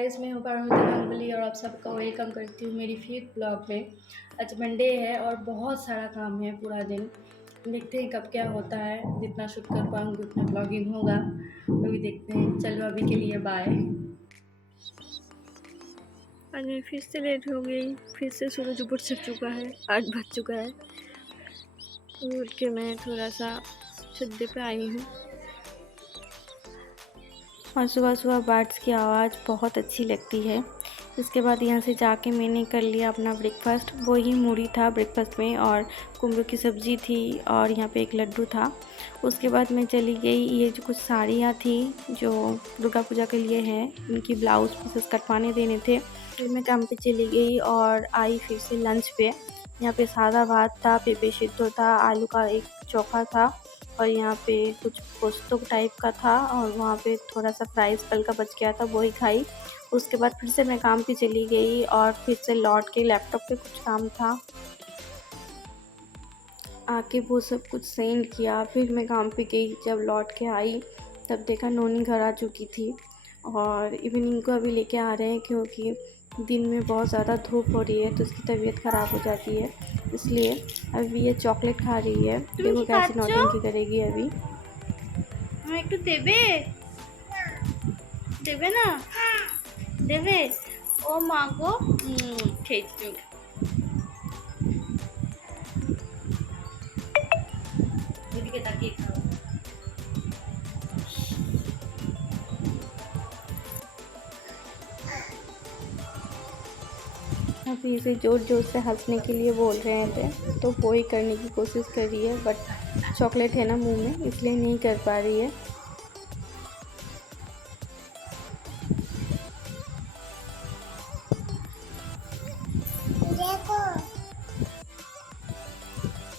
Guys, मैं हूँ पारुति गंगुली और आप सबका वेलकम करती हूँ मेरी फीड ब्लॉग में। आज मंडे है और बहुत सारा काम है पूरा दिन। देखते हैं कब क्या होता है, जितना शूट कर पाऊँगी उतना ब्लॉगिंग होगा, अभी देखते हैं। चलो अभी के लिए बाय। आज मैं फिर से लेट हो गई। फिर से सूरज ऊपर छिप चुका है, 8 बज चुका है। उठ के मैं थोड़ा सा छत पे आई हूँ और सुबह सुबह बर्ड्स की आवाज़ बहुत अच्छी लगती है। इसके बाद यहाँ से जाके मैंने कर लिया अपना ब्रेकफास्ट। वही मूढ़ी था ब्रेकफास्ट में और कुमड़ों की सब्ज़ी थी और यहाँ पे एक लड्डू था। उसके बाद मैं चली गई, ये जो कुछ साड़ियाँ थी जो दुर्गा पूजा के लिए हैं, इनकी ब्लाउज पीसेस कटवाने देने थे। फिर मैं काम पे चली गई और आई फिर से लंच पे। यहाँ पे सादा भात था, पेपे सिद्धो था, आलू का एक चोखा था और यहाँ पे कुछ पोस्तो टाइप का था और वहाँ पे थोड़ा सा फ्राइज़ कल का बच गया था, वही खाई। उसके बाद फिर से मैं काम पे चली गई और फिर से लौट के लैपटॉप पे कुछ काम था, आके वो सब कुछ सेंड किया। फिर मैं काम पे गई, जब लौट के आई तब देखा नोनी घर आ चुकी थी और इवनिंग को अभी लेके आ रहे हैं क्योंकि दिन में बहुत ज़्यादा धूप हो रही है तो उसकी तबीयत ख़राब हो जाती है, इसलिए अभी ये चॉकलेट खा रही है। देखो कैसे नौटंकी करेगी अभी। একটু দেবে দেবে না দেবে ও মা গো খেয়েছি এদিকে তাকিয়ে খাও। अभी इसे ज़ोर ज़ोर से हंसने के लिए बोल रहे थे तो वो ही करने की कोशिश कर रही है, बट चॉकलेट है ना मुंह में इसलिए नहीं कर पा रही है।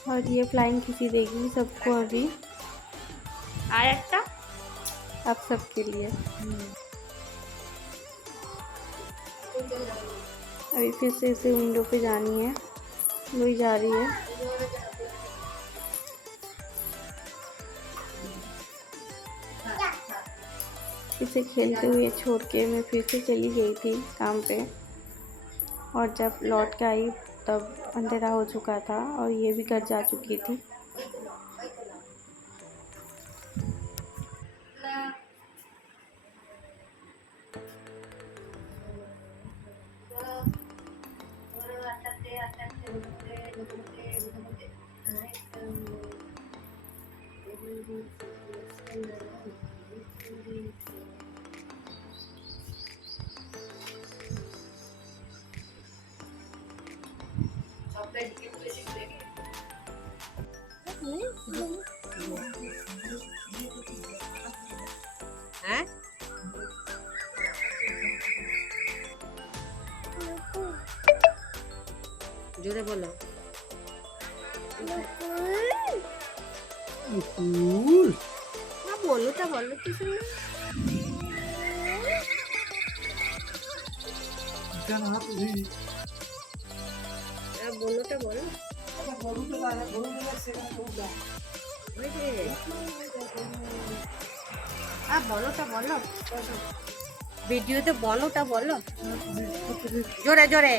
और ये फ्लाइंग किसी देगी सबको अभी, আর একটা आप सबके लिए। अभी फिर से इसे विंडो पे जानी है, वही जा रही है। इसे खेलते हुए छोड़ के मैं फिर से चली गई थी काम पे और जब लौट के आई तब अंधेरा हो चुका था और ये भी घर जा चुकी थी। हैं? जोरे बोलो। हाँ बोलो तो किसी ने। बोलो तो बोलो। बोलो तो बोलो। वीडियो तो बोलो तो बोलो। जोरे जोरे।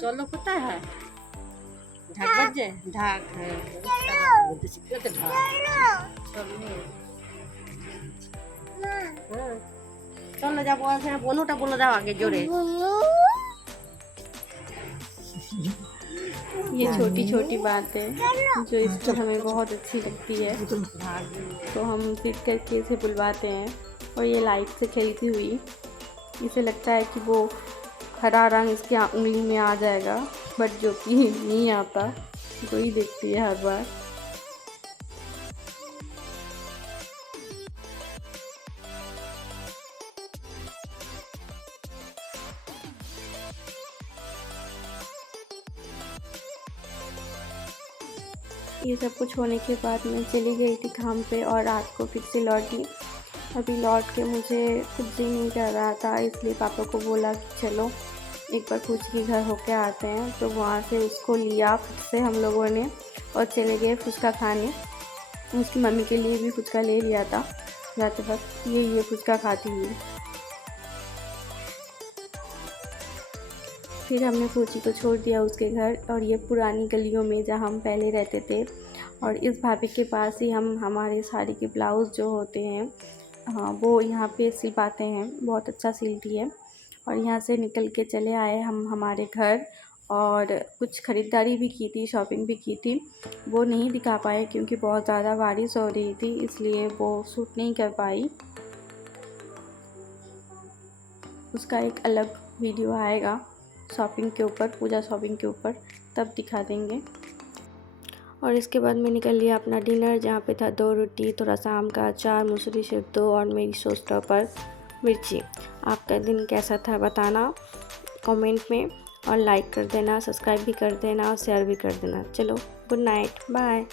चलो पता है ढाक बजे ढाक है चलो जब बोलोटा बोलो जाओ आगे जोरे। ये छोटी छोटी बात है जो इसको हमें बहुत अच्छी लगती है तो हम फिर करके इसे बुलवाते हैं। और ये लाइट से खेलती हुई इसे लगता है कि वो हरा रंग इसकी उंगली में आ जाएगा, बट जो कि नहीं आता, वही देखती है हर बार। ये सब कुछ होने के बाद मैं चली गई थी काम पे और रात को फिर से लौटी। अभी लौट के मुझे कुछ जी नहीं कर रहा था, इसलिए पापा को बोला कि चलो एक बार फूजी के घर होके आते हैं, तो वहाँ से उसको लिया फिर से हम लोगों ने और चले गए फुचका खाने। उसकी मम्मी के लिए भी फुचका ले लिया था। जाते वक्त ये फुचका खाती हुई फिर हमने फूजी को छोड़ दिया उसके घर, और ये पुरानी गलियों में जहाँ हम पहले रहते थे। और इस भाभी के पास ही हम हमारे साड़ी के ब्लाउज़ जो होते हैं वो यहाँ पे सिल पाते हैं, बहुत अच्छा सिलती है। और यहाँ से निकल के चले आए हम हमारे घर, और कुछ ख़रीदारी भी की थी, शॉपिंग भी की थी। वो नहीं दिखा पाए क्योंकि बहुत ज़्यादा बारिश हो रही थी, इसलिए वो शूट नहीं कर पाई। उसका एक अलग वीडियो आएगा शॉपिंग के ऊपर, पूजा शॉपिंग के ऊपर, तब दिखा देंगे। और इसके बाद मैं निकल लिया अपना डिनर, जहाँ पे था 2 रोटी, थोड़ा सा आम का अचार, मसूरी सिर्दो और मेरी शो स्टॉपर मिर्ची। आपका दिन कैसा था बताना कमेंट में, और लाइक कर देना, सब्सक्राइब भी कर देना और शेयर भी कर देना। चलो गुड नाइट, बाय।